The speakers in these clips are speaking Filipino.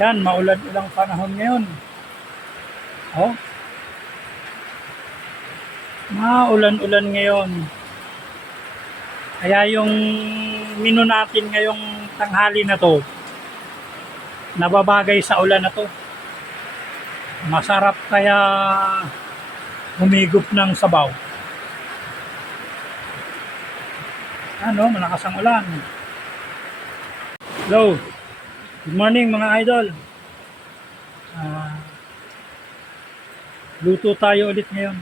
Yan, maulan-ulang panahon ngayon. Oh, maulan-ulan ngayon. Kaya yung menu natin ngayong tanghali na to, nababagay sa ulan na to. Masarap kaya humigop ng sabaw. Ano, malakas ang ulan. Hello, good morning mga idol. Luto tayo ulit ngayon.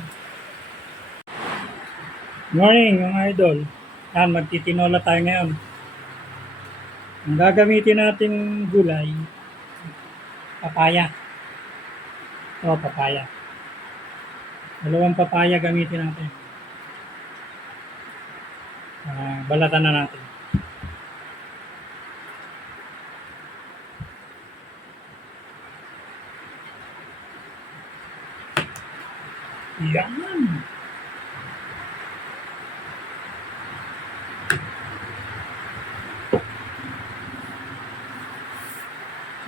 Good morning mga idol. Yan, magtitinola tayo ngayon. Ang gagamitin natin gulay, papaya. O, papaya. Dalawang papaya gamitin natin. Balatan na natin. Yan.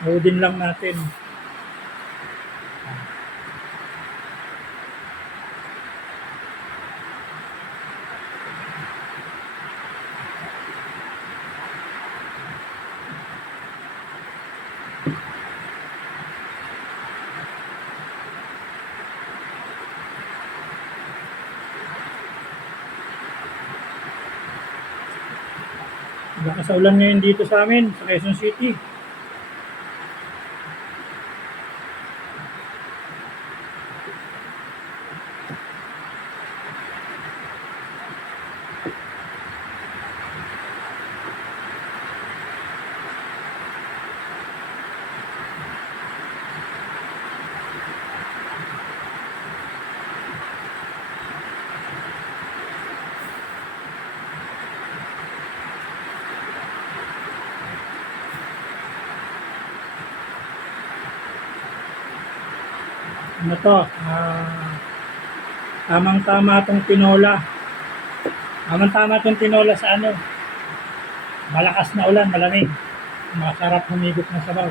Loadin lang natin. Lakas sa ulan ngayon dito sa amin, sa Quezon City. Ano to? Tamang-tama itong tinola. Tamang-tama itong tinola sa ano? Malakas na ulan, malamig. Masarap humigop ng sabaw.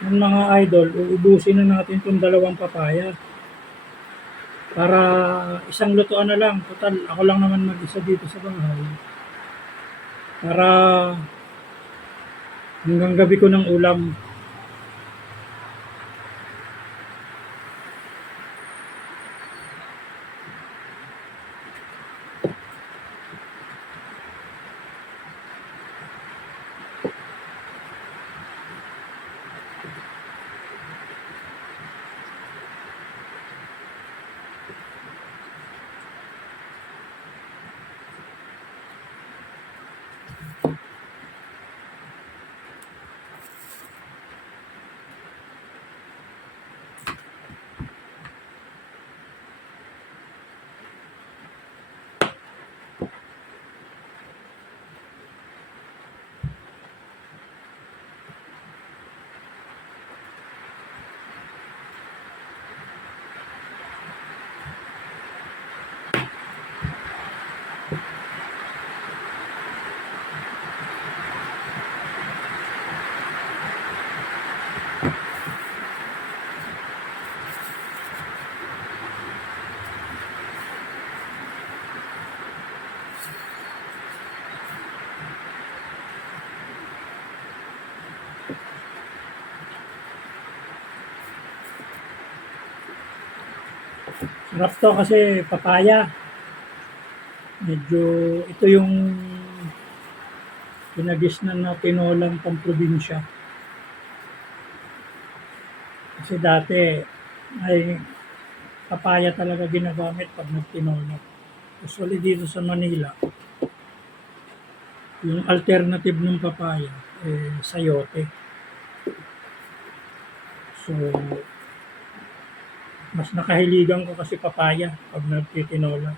Yung mga idol, uubusin na natin itong dalawang papaya. Para isang lutuan na lang. Total, ako lang naman mag-isa dito sa bahay. Para hanggang gabi ko ng ulam. Sarap to kasi papaya. Medyo ito yung kinagisnan na tinolang pamprobinsya. Kasi dati ay papaya talaga ginagamit pag nagtinola. Usually dito sa Manila, yung alternative ng papaya, sayote. So, mas nakahiligan ko kasi papaya pag nagtitinola.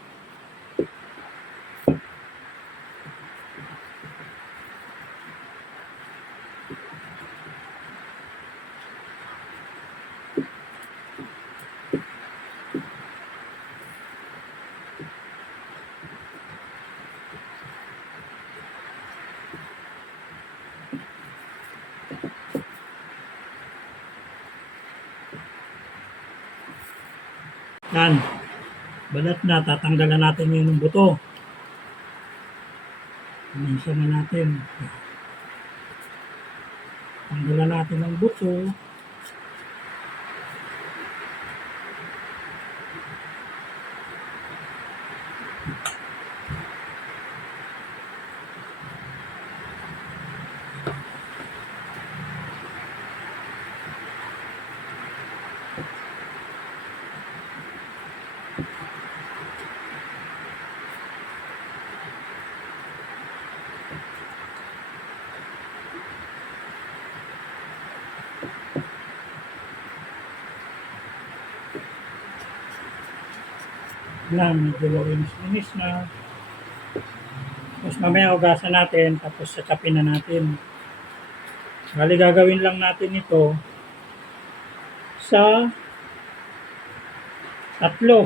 Yan, balat na, tatanggalan natin yung buto. Minsan na natin. Tanggalan natin ang buto. Yan, medyo linis na. Tapos mamaya ugasan natin, tapos sachapin na natin. Bali gagawin lang natin ito sa tatlo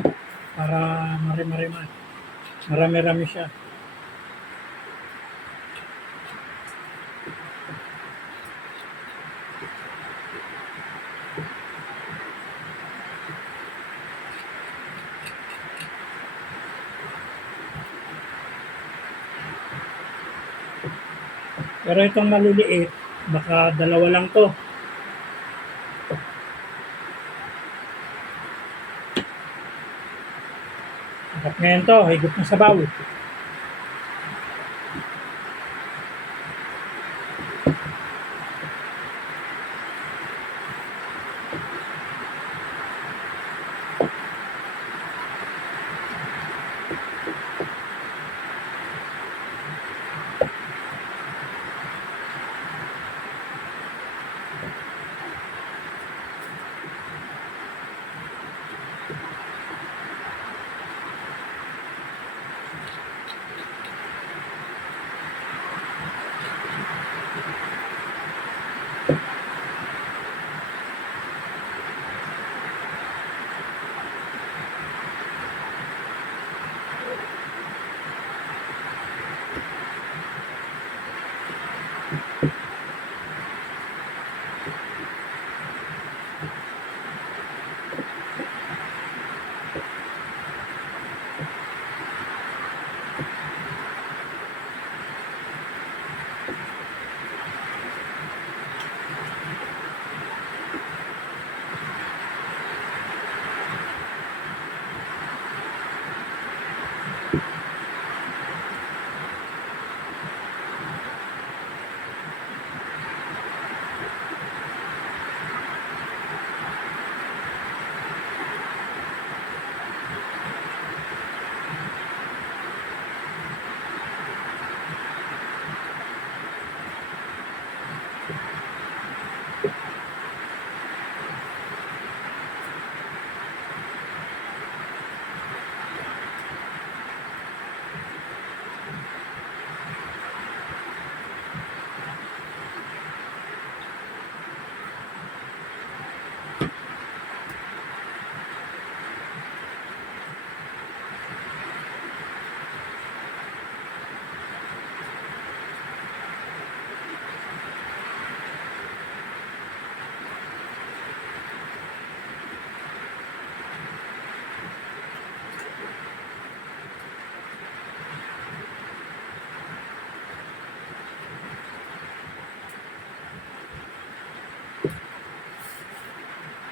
para marami-rami siya. Pero itong maliliit, baka dalawa lang to. Sarap ngayon to, higop na sabaw.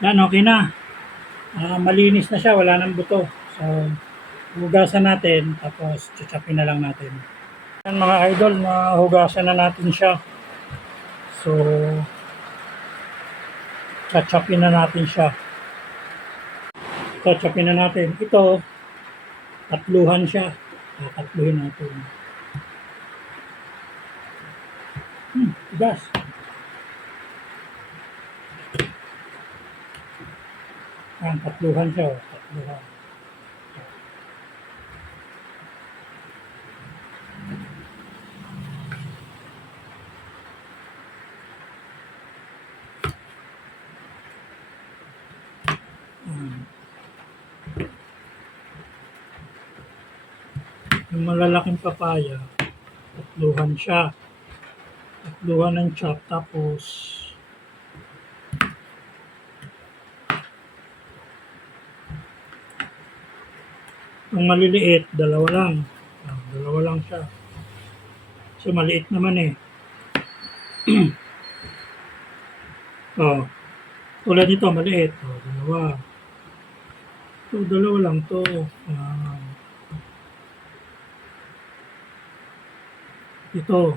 Yan, okay na. Malinis na siya, wala nang buto. So, hugasan natin, tapos chuchapin na lang natin. Yan mga idol, hugasan na natin siya. So, chuchapin na natin siya. Chuchapin na natin. Ito, tatluhan siya. Tatluhin natin. Tigas. Tatluhan siya. Tatluhan. Yung malalaking papaya, tatluhan siya. Tatluhan ng chop, tapos yung maliliit, dalawa lang. Dalawa lang siya. Kasi maliit naman eh. Tulad nito, maliit. Dalawa. Dalawa lang to. Ito.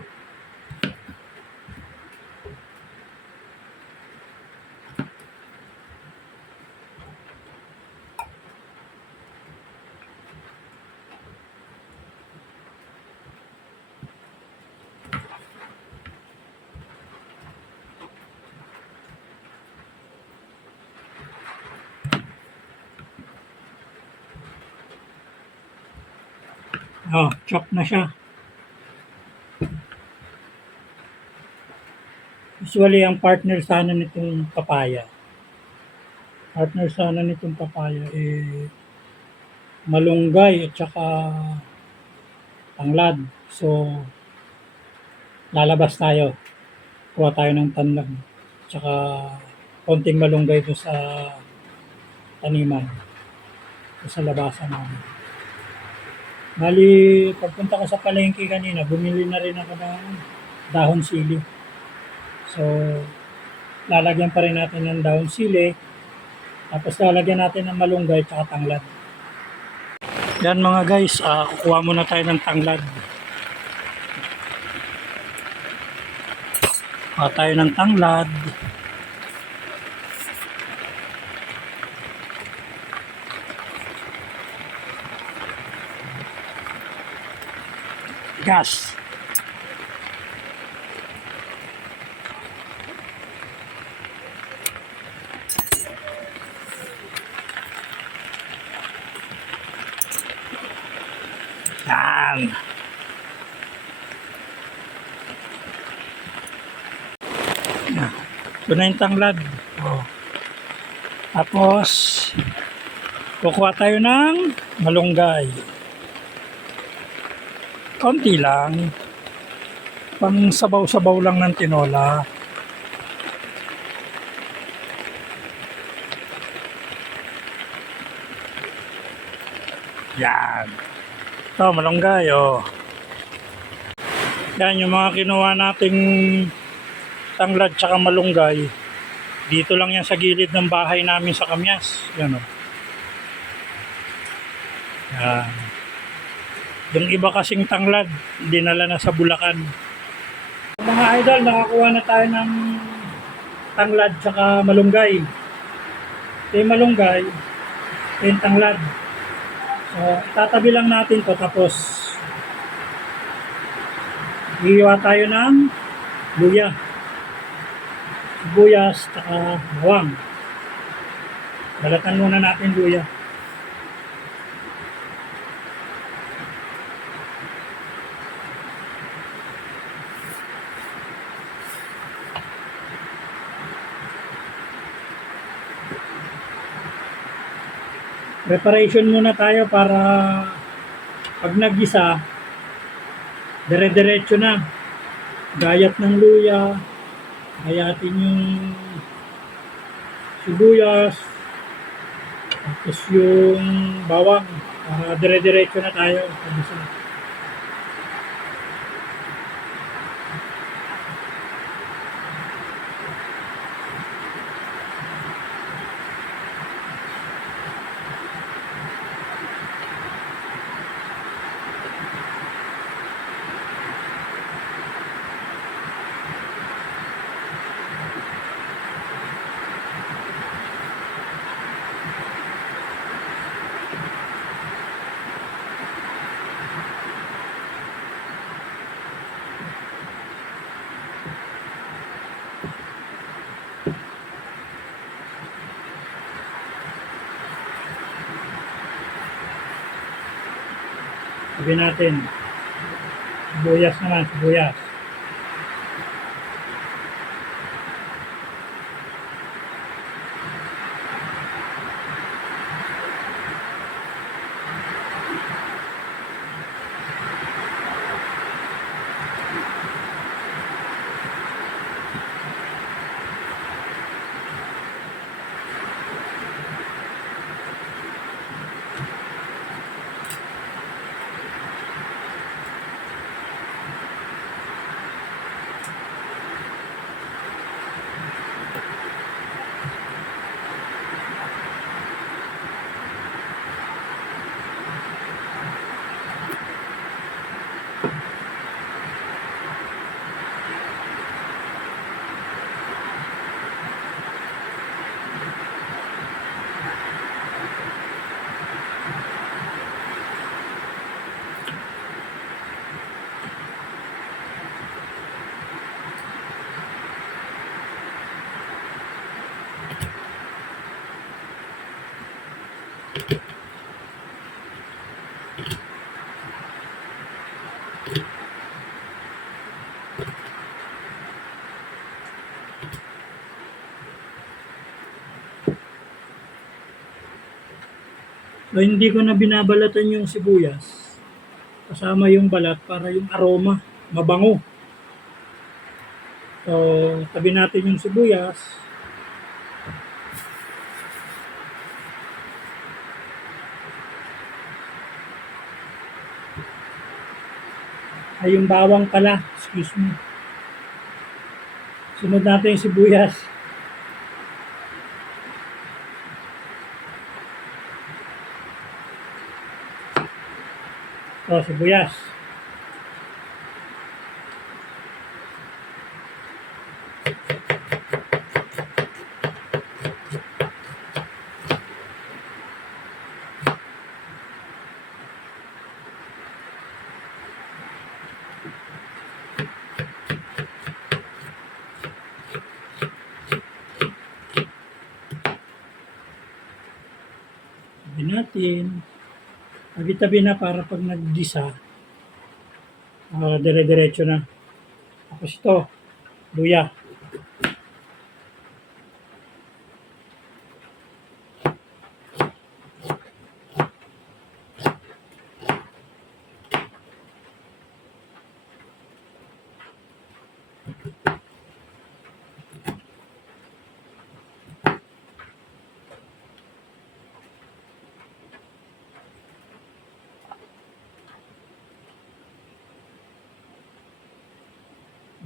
Chop na siya. Usually, ang partner sana nitong papaya. Malunggay at saka tanglad. So, lalabas tayo. Kuha tayo ng tanglad. Tsaka konting malunggay doon sa taniman. Doon sa labasan namin. Bali, pagpunta ko sa palengke kanina, bumili na rin ako ng dahon sili. So, lalagyan pa rin natin ng dahon sili. Tapos lalagyan natin ng malunggay at tanglad. Yan mga guys, kukuha muna tayo ng tanglad. Kuha tayo ng tanglad. Gas. Yan. Ito na yung tanglad. Tapos, kukuha tayo ng malunggay. Konti lang. Pang sabaw-sabaw lang ng tinola. Yan. Ito, malunggay, Yan, yung mga kinuha nating tanglad tsaka malunggay. Dito lang yan sa gilid ng bahay namin sa Kamyas. Yan, Yan. Yung iba kasing tanglad, dinala na sa Bulacan. Mga idol, nakakuha na tayo ng tanglad tsaka malunggay. Ito yung malunggay, ito yung tanglad. So, tatabi lang natin to, tapos hiwa tayo ng luya, sibuyas, tsaka bawang. Balatan muna natin luya. Preparation muna tayo para pag nagisa, dire-diretso na. Gayat ng luya, gayatin yung sibuyas, tapos yung bawang, para dire-diretso na tayo. Tabi natin. Sibuyas naman, sibuyas. So, hindi ko na binabalatan yung sibuyas. Kasama yung balat para yung aroma, mabango. So, tabi natin yung sibuyas. Ay, yung bawang pala. Excuse me. Sunod natin yung sibuyas. So, sibuyas. Tabi natin. Tabi-tabi na para pag nag-gisa, dire-diretso na. Tapos ito, luya.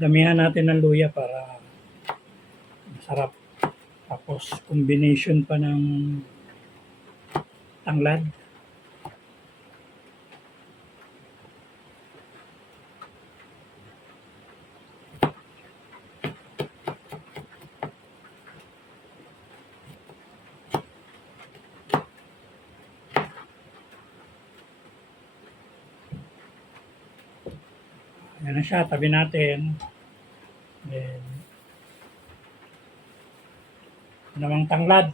Damihan natin ng luya para masarap. Tapos combination pa ng tanglad. Ayan na siya, tabi natin. Then, namang tanglad.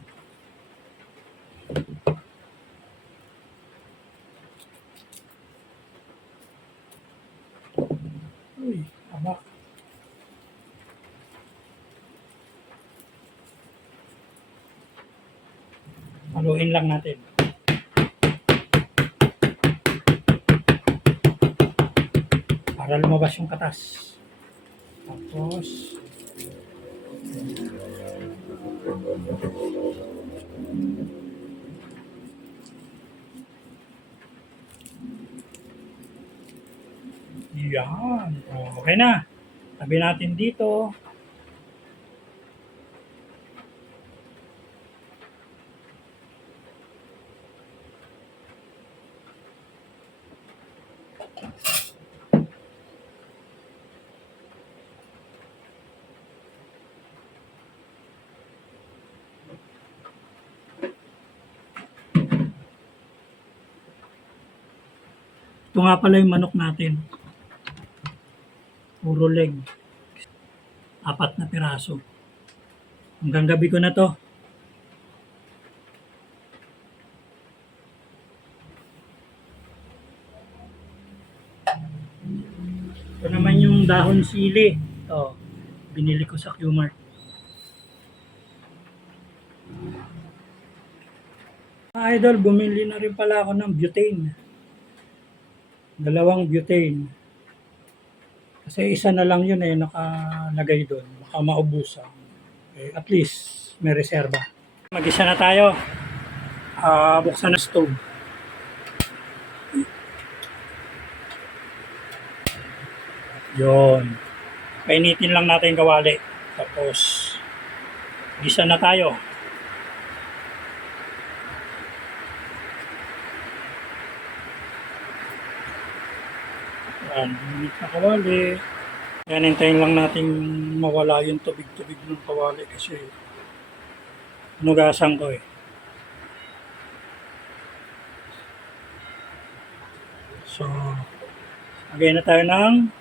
Uy, tama. Haluin lang natin. Para lumabas yung katas. Tapos, yan. Okay na. Tabi natin dito. Ito nga pala yung manok natin. Puro leg. 4 na piraso. Hanggang gabi ko na to. Ito naman yung dahon sili. Ito, binili ko sa Qmart. Mga idol, bumili na rin pala ako ng butane. Dalawang butane. Kasi isa na lang yun nakalagay doon. Baka maubusan. At least may reserba. Mag-isa na tayo. Buksan na stove. Yun. Painitin lang natin yung kawali. Tapos, gisa na tayo. Yan, init na kawali. Yan, hintayin lang natin mawala yung tubig-tubig ng kawali kasi nugasan ko eh. So, lagay na tayo ng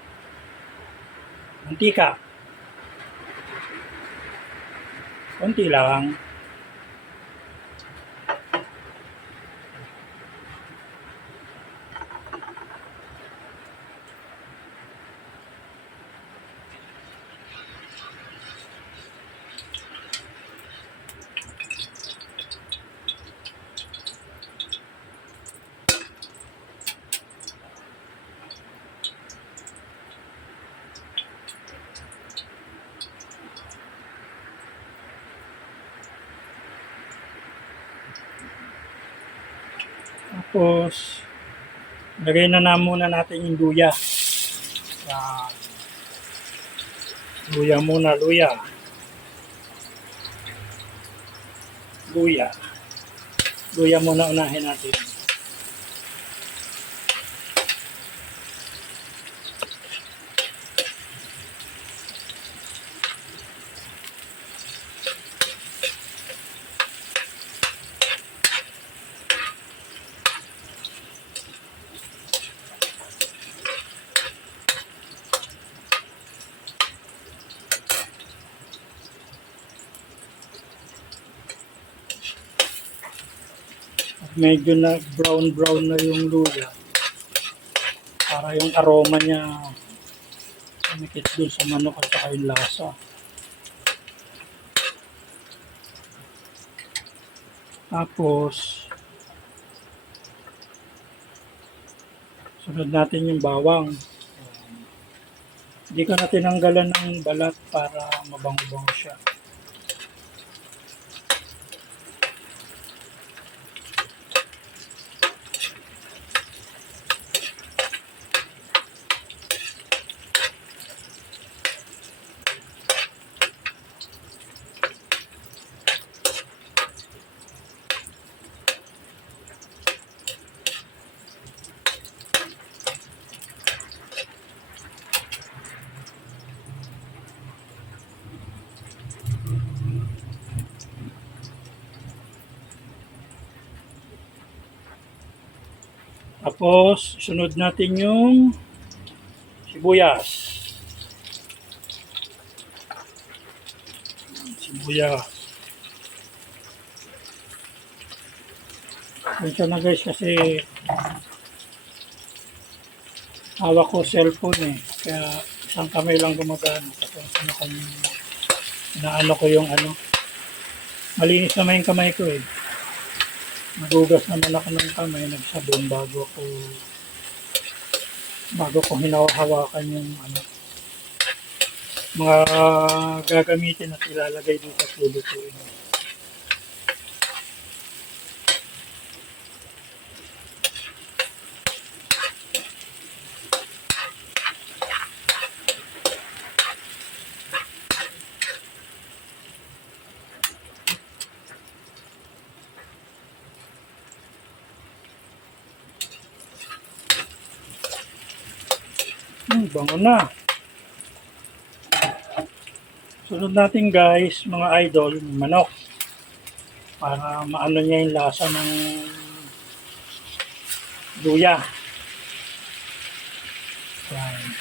mantika. Konti lang. Tapos, lagay na muna natin yung luya. Yan. Luya muna, luya. Luya. Luya muna unahin natin. Medyo na brown na yung luya para yung aroma niya kumikit dun sa manok at saka yung lasa. Tapos sunod natin yung bawang. Hindi ko na tinanggalan ng balat para mabango-bango siya. Tapos, sunod natin yung sibuyas. Sibuyas. Minsan na guys kasi hawak ko cellphone eh. Kaya isang kamay lang gumagana. Tapos naano ko yung malinis naman yung kamay ko eh. Nagugas naman ako ng kamay, nagsabon bago ko hinahawakan yung mga gagamitin at ilalagay dito at lulutuin. Bango na. Sunod natin guys, mga idol, manok. Para maano niya yung lasa ng luya. Yan.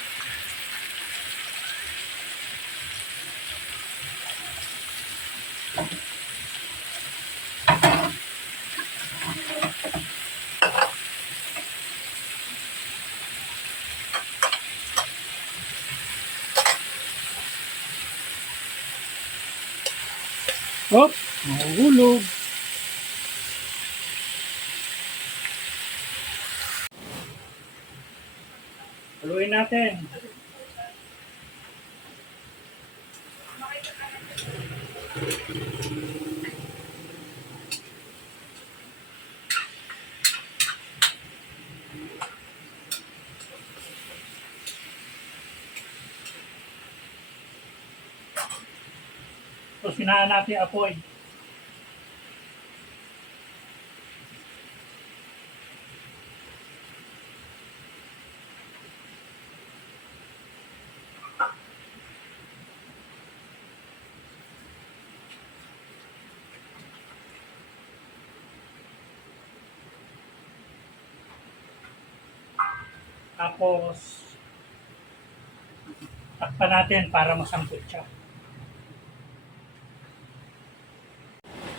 Hop, mahuhulog. Haluin natin. So, sinaan natin apoy. Tapos, takpan natin para masangkot siya.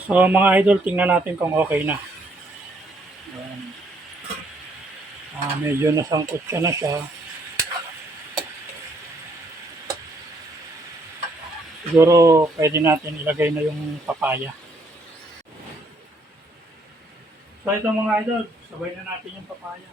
So, mga idol, tingnan natin kung okay na. Ayan. Medyo nasangkot siya na siya. Siguro, pwede natin ilagay na yung papaya. So, ito mga idol, sabay na natin yung papaya.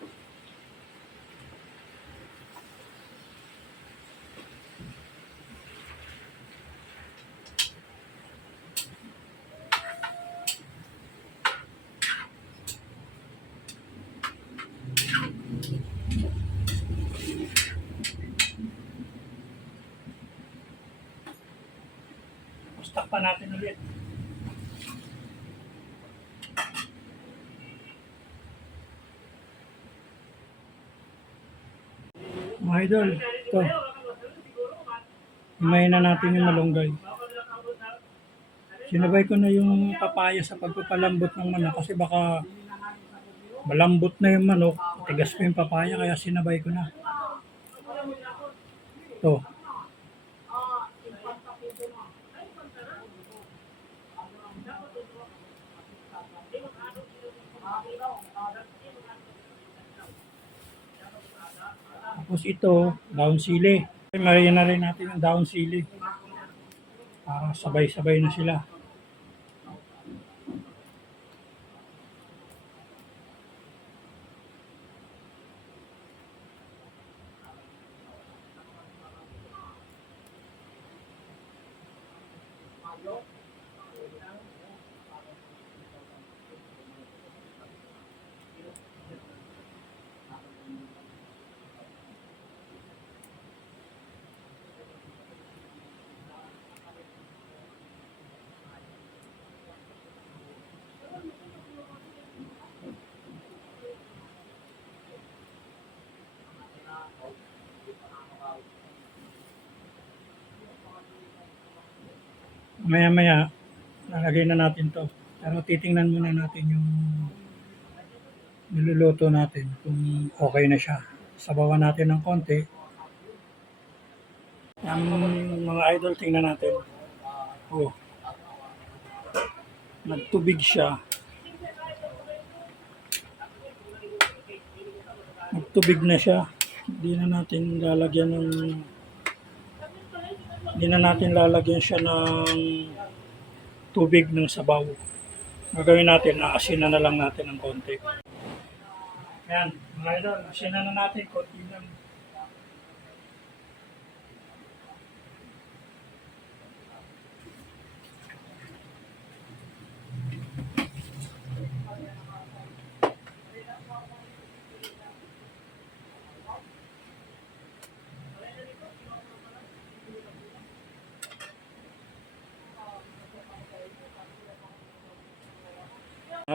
Tapos takpan natin ulit. Mga idol, ito. Himayin na natin yung malunggay. Sinabay ko na yung papaya sa pagpapalambot ng manok kasi baka malambot na yung manok, tigas pa yung papaya kaya sinabay ko na. Ito. Tapos ito, daon sili. Mariyan na rin natin yung daon sili para sabay-sabay na sila. Maya-maya, lalagay na natin to. Pero titingnan muna natin yung niluluto natin kung okay na siya. Sabawan natin ng konti. Ang mga idol, tingnan natin. Oh, nagtubig siya. Nagtubig na siya. Hindi na natin lalagyan siya ng tubig ng sabaw. Gagawin natin, aasinan na lang natin ng konti. Ayan, mga idol, aasinan na natin, konti lang.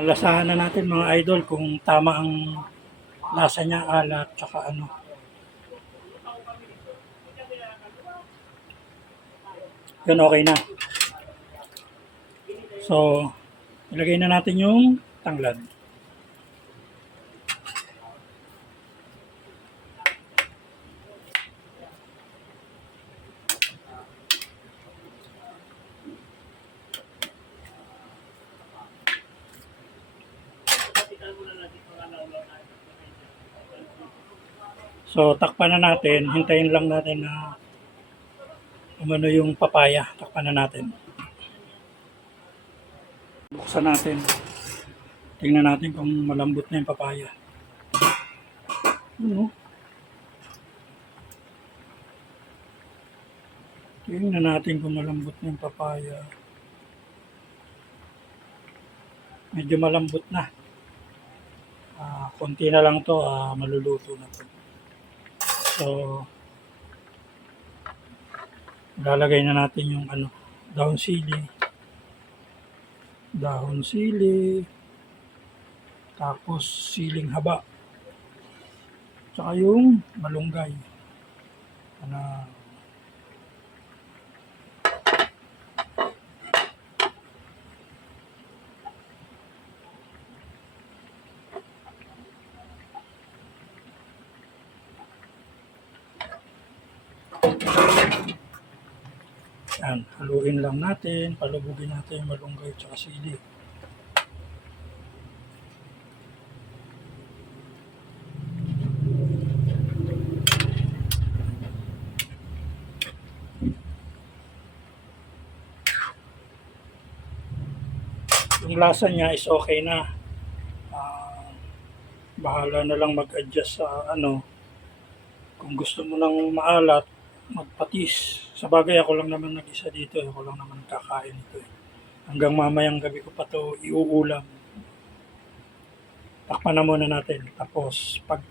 Lasahan na natin mga idol kung tama ang lasa niya, alat, tsaka ano. Yun, okay na. So, ilagay na natin yung tanglad. So, takpan na natin. Hintayin lang natin na umano yung papaya. Takpan na natin. Buksan natin. Tingnan natin kung malambot na yung papaya. Ano? Tingnan natin kung malambot na yung papaya. Medyo malambot na. Konti na lang to, maluluto na to. So, lalagay na natin yung dahon sili, tapos siling haba, tsaka yung malunggay. Yan, haluin lang natin, palubugin natin yung malunggay tsaka sili. Yung lasa niya is okay na. Bahala na lang mag-adjust sa kung gusto mo ng maalat, magpatis. Sa bagay, ako lang naman nag-isa dito. Ako lang naman kakain ito. Hanggang mamayang gabi ko pa to iuulam. Takpan na muna natin. Tapos, pag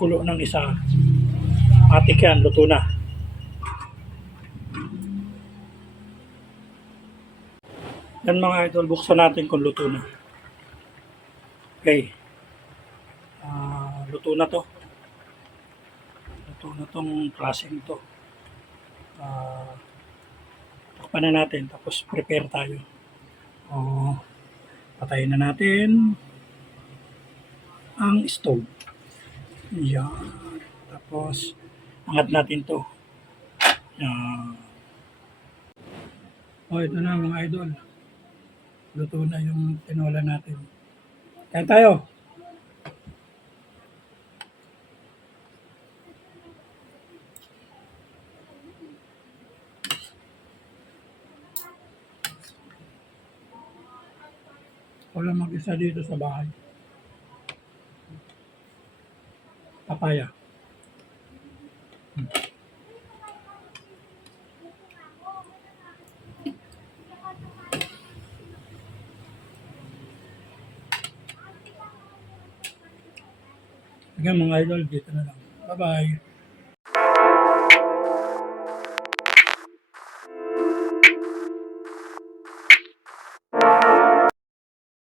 kulo ng isa, atik yan, luto na. Yan mga idol, buksan natin kung luto na. Okay. Luto na to. Luto na tong klaseng to. Takpan na natin, tapos prepare tayo. Patayin na natin ang stove. Yan. Tapos, angat natin to. Yan. Ito na mga idol. Luto na yung tinola natin. Kain tayo. Wala mag-isa dito sa bahay. Papaya. Hanggang mga idol, dito na lang. Bye-bye.